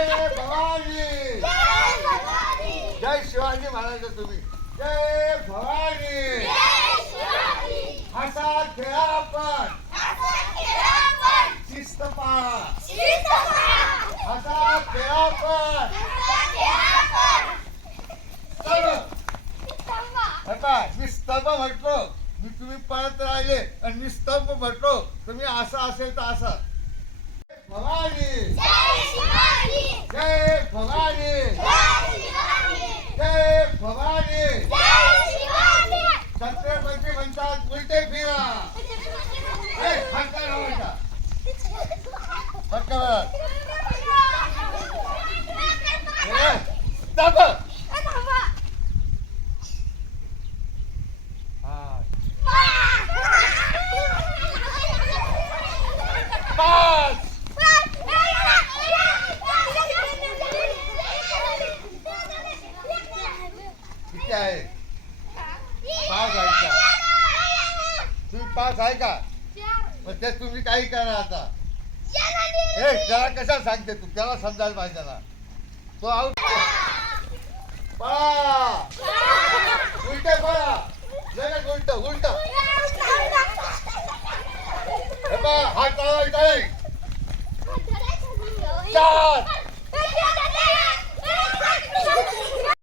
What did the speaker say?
जय भवानी। जय शिवाजी म्हणायचं तुम्ही. जय भवानी. हसा खेळा आपण. शिस्त पाळा. हसा खेळा म्हटलो. मी तुम्ही पळत राहिले आणि मी स्तंभ म्हटलो. तुम्ही असं असेल तर असं भवानी जय भवानी जय भवानी छत्रपती म्हणतात उलटे फिरा ए, हात करा उलटा. तुम्ही पाच आहे का? मग ते तुम्ही काही करा आता. ए त्याला कशा सांगते तू? त्याला समजायला पाहिजे ना तो आऊट पळा. उलटे पळा. लगेच उलट उलट. हे पहा हात चार.